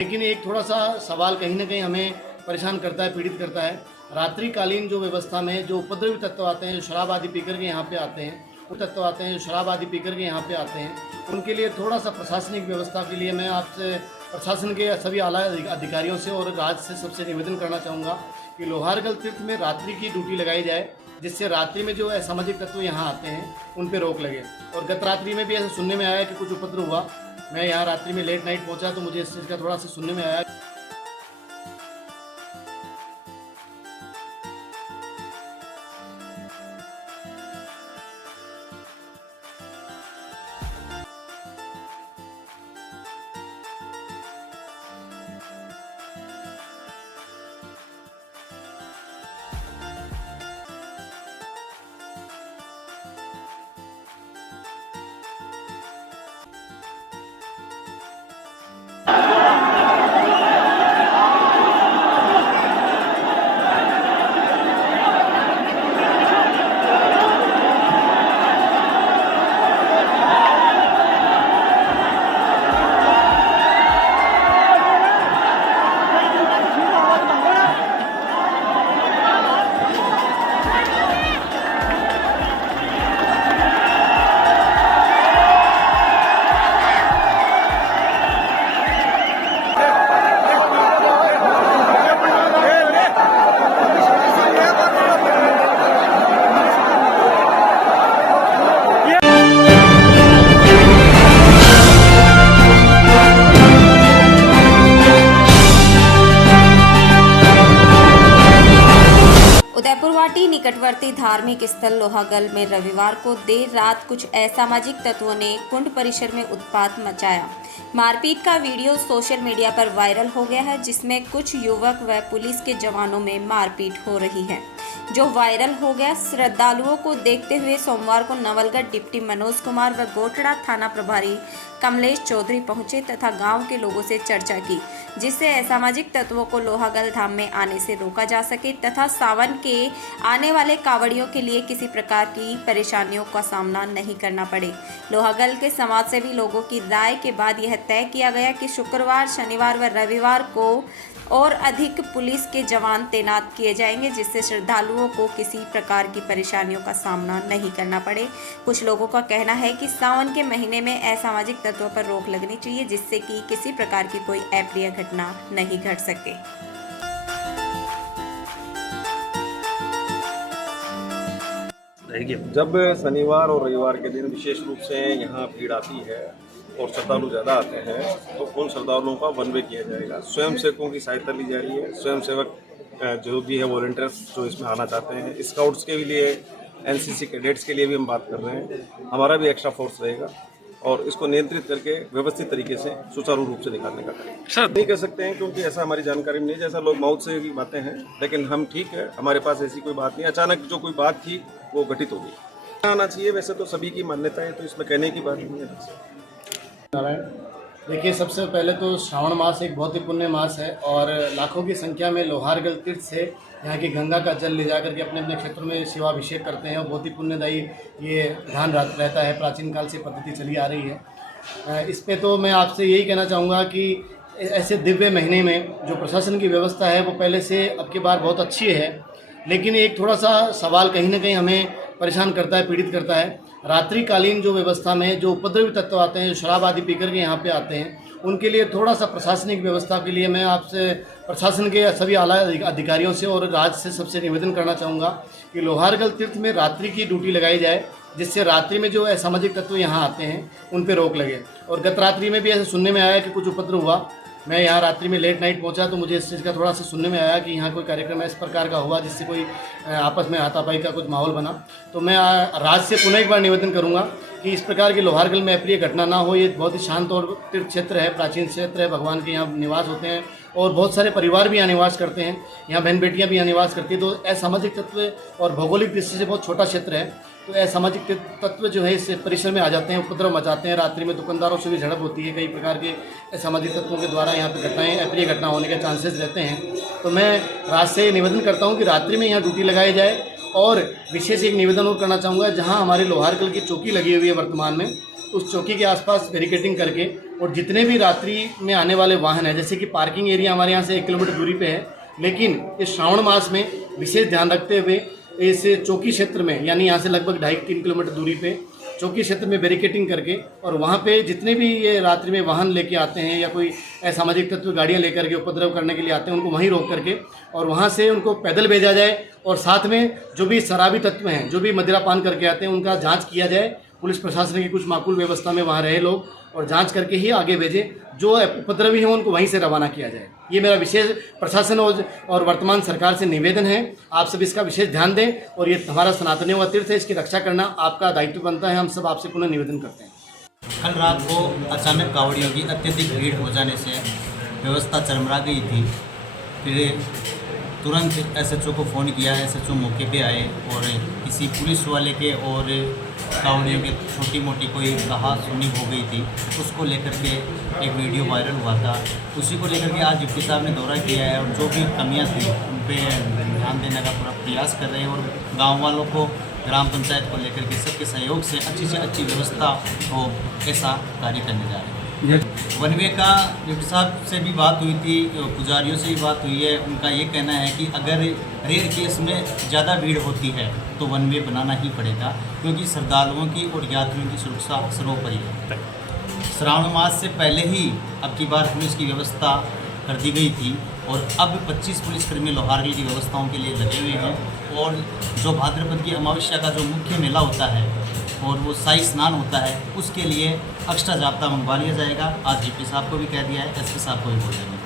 लेकिन एक थोड़ा सा सवाल कहीं ना कहीं हमें परेशान करता है, पीड़ित करता है। रात्रिकालीन जो व्यवस्था में जो उपद्रवी तत्व आते हैं, जो शराब आदि पीकर के यहाँ पे आते हैं, वो तत्व आते हैं जो शराब आदि पीकर के यहाँ पे आते हैं, उनके लिए थोड़ा सा प्रशासनिक व्यवस्था के लिए मैं आपसे प्रशासन के सभी आला अधिकारियों से और राज्य से सबसे निवेदन करना चाहूँगा कि लोहारगल तीर्थ में रात्रि की ड्यूटी लगाई जाए, जिससे रात्रि में जो असामाजिक तत्व यहाँ आते हैं उन पर रोक लगे। और गत रात्रि में भी ऐसा सुनने में आया कि कुछ उपद्रव हुआ। मैं यहाँ रात्रि में लेट नाइट पहुँचा तो मुझे इस चीज़ का थोड़ा सा सुनने में आया। उदयपुरवाटी निकटवर्ती धार्मिक स्थल लोहागल में रविवार को देर रात कुछ असामाजिक तत्वों ने कुंड परिसर में उत्पात मचाया। मारपीट का वीडियो सोशल मीडिया पर वायरल हो गया है, जिसमें कुछ युवक व पुलिस के जवानों में मारपीट हो रही है, जो वायरल हो गया। श्रद्धालुओं को देखते हुए सोमवार को नवलगढ़ डिप्टी मनोज कुमार व गोटड़ा थाना प्रभारी कमलेश चौधरी पहुंचे तथा गांव के लोगों से चर्चा की, जिससे असामाजिक तत्वों को लोहागल धाम में आने से रोका जा सके तथा सावन के आने वाले कांवड़ियों के लिए किसी प्रकार की परेशानियों का सामना नहीं करना पड़े। लोहागल के समाजसेवी लोगों की राय के बाद यह तय किया गया कि शुक्रवार, शनिवार व रविवार को और अधिक पुलिस के जवान तैनात किए जाएंगे, जिससे श्रद्धालुओं को किसी प्रकार की परेशानियों का सामना नहीं करना पड़े। कुछ लोगों का कहना है कि सावन के महीने में असामाजिक तत्वों पर रोक लगनी चाहिए, जिससे कि किसी प्रकार की कोई अप्रिय घटना नहीं घट सके। जब शनिवार और रविवार के दिन विशेष रूप से यहाँ भीड़ आती है और श्रद्धालु ज़्यादा आते हैं, तो उन श्रद्धालुओं का वन वे किया जाएगा। स्वयं सेवकों की सहायता ली जा रही है। स्वयं सेवक जो भी है, वॉलंटियर्स जो इसमें आना चाहते हैं, स्काउट्स के लिए, एनसीसी कैडेट्स के लिए भी हम बात कर रहे हैं। हमारा भी एक्स्ट्रा फोर्स रहेगा और इसको नियंत्रित करके व्यवस्थित तरीके से सुचारू रूप से निकालने का करेंगे। सर नहीं कह सकते हैं क्योंकि ऐसा हमारी जानकारी में नहीं, जैसा लोग माउथ से भी बातें हैं, लेकिन हम ठीक है, हमारे पास ऐसी कोई बात नहीं। अचानक जो कोई बात थी वो घटित हो गई। आना चाहिए, वैसे तो सभी की मान्यता है, तो इसमें कहने की बात नहीं है। नारायण, देखिए, सबसे पहले तो श्रावण मास एक बहुत ही पुण्य मास है और लाखों की संख्या में लोहारगल तीर्थ से यहाँ की गंगा का जल ले जाकर के अपने अपने क्षेत्रों में शिवाभिषेक करते हैं और बहुत ही पुण्यदायी ये ध्यान रहता है। प्राचीन काल से पद्धति चली आ रही है। इस पे तो मैं आपसे यही कहना चाहूँगा कि ऐसे दिव्य महीने में जो प्रशासन की व्यवस्था है वो पहले से अब की बार बहुत अच्छी है, लेकिन एक थोड़ा सा सवाल कहीं ना कहीं हमें परेशान करता है, पीड़ित करता है। रात्रिकालीन जो व्यवस्था में जो उपद्रवी तत्व आते हैं, जो शराब आदि पीकर के यहाँ पे आते हैं, उनके लिए थोड़ा सा प्रशासनिक व्यवस्था के लिए मैं आपसे प्रशासन के सभी आला अधिकारियों से और राज्य से सबसे निवेदन करना चाहूँगा कि लोहारगल तीर्थ में रात्रि की ड्यूटी लगाई जाए, जिससे रात्रि में जो असामाजिक तत्व यहाँ आते हैं उन पर रोक लगे। और गत रात्रि में भी ऐसा सुनने में आया कि कुछ उपद्रव हुआ। मैं यहाँ रात्रि में लेट नाइट पहुँचा तो मुझे इस चीज़ का थोड़ा सा सुनने में आया कि यहाँ कोई कार्यक्रम इस प्रकार का हुआ जिससे कोई आपस में हाथापाई का कुछ माहौल बना। तो मैं राज्य से पुनः एक बार निवेदन करूँगा कि इस प्रकार की लोहारगल में अप्रिय घटना ना हो। ये बहुत ही शांत और तीर्थ क्षेत्र है, प्राचीन क्षेत्र है, भगवान के यहाँ निवास होते हैं और बहुत सारे परिवार भी यहाँ निवास करते हैं, यहाँ बहन बेटियाँ भी यहाँ निवास करती हैं। तो असामाजिक तत्व और भौगोलिक दृष्टि से बहुत छोटा क्षेत्र है, तो असामाजिक तत्व जो है इस परिसर में आ जाते हैं, उपद्रव मचाते हैं। रात्रि में दुकानदारों से भी झड़प होती है, कई प्रकार के असामाजिक तत्वों के द्वारा यहाँ पे घटनाएं, अप्रिय घटना होने के चांसेस रहते हैं। तो मैं राज्य से निवेदन करता हूँ कि रात्रि में यहाँ ड्यूटी लगाई जाए। और विशेष एक निवेदन और करना चाहूँगा, जहाँ हमारे लोहारगल की चौकी लगी हुई है वर्तमान में, उस चौकी के आसपास बैरिकेडिंग करके और जितने भी रात्रि में आने वाले वाहन हैं, जैसे कि पार्किंग एरिया हमारे यहाँ से 1 किलोमीटर दूरी पे है, लेकिन इस श्रावण मास में विशेष ध्यान रखते हुए इस चौकी क्षेत्र में, यानी यहाँ से लगभग 2.5-3 किलोमीटर दूरी पे चौकी क्षेत्र में बैरिकेटिंग करके, और वहाँ पे जितने भी ये रात्रि में वाहन लेके आते हैं या कोई असामाजिक तत्व गाड़ियाँ लेकर के उपद्रव करने के लिए आते हैं, उनको वहीं रोक करके और वहाँ से उनको पैदल भेजा जाए, और साथ में जो भी शराबी तत्व हैं, जो भी मदिरा पान करके आते हैं, उनका जांच किया जाए। पुलिस प्रशासन की कुछ माकूल व्यवस्था में वहाँ रहे लोग, और जांच करके ही आगे भेजें। जो उपद्रवी हैं उनको वहीं से रवाना किया जाए। ये मेरा विशेष प्रशासन और वर्तमान सरकार से निवेदन है। आप सब इसका विशेष ध्यान दें, और ये हमारा सनातनियों का तीर्थ है, इसकी रक्षा करना आपका दायित्व बनता है। हम सब आपसे पुनः निवेदन करते हैं। कल रात को अचानक कावड़ियों की अत्यधिक भीड़ हो जाने से व्यवस्था चरमरा गई थी। फिर तुरंत एसएचओ को फ़ोन किया, एसएचओ मौके पे आए और किसी पुलिस वाले के और कावड़ियों के छोटी मोटी कोई कहा सुनी हो गई थी, उसको लेकर के एक वीडियो वायरल हुआ था। उसी को लेकर के आज डिप्टी साहब ने दौरा किया है, और जो भी कमियां थी उन पर ध्यान देने का पूरा प्रयास कर रहे हैं, और गांव वालों को, ग्राम पंचायत को लेकर के सबके सहयोग से अच्छी व्यवस्था हो, ऐसा कार्य करने जा रहे हैं। वन वे का डिप्टी साहब से भी बात हुई थी, पुजारियों से भी बात हुई है। उनका ये कहना है कि अगर रेयर केस में ज़्यादा भीड़ होती है तो वन वे बनाना ही पड़ेगा, क्योंकि श्रद्धालुओं की और यात्रियों की सुरक्षा सर्वोपरि है। श्रावण मास से पहले ही अब की बार पुलिस की व्यवस्था कर दी गई थी, और अब 25 पुलिसकर्मी लोहारगल की व्यवस्थाओं के लिए लगे हुए हैं। और जो भाद्रपद की अमावस्या का जो मुख्य मेला होता है और वो शाही स्नान होता है, उसके लिए एक्स्ट्रा जाब्ता मंगवा लिया जाएगा। आज जीपी साहब को भी कह दिया है, एसपी साहब को भी बोल देंगे।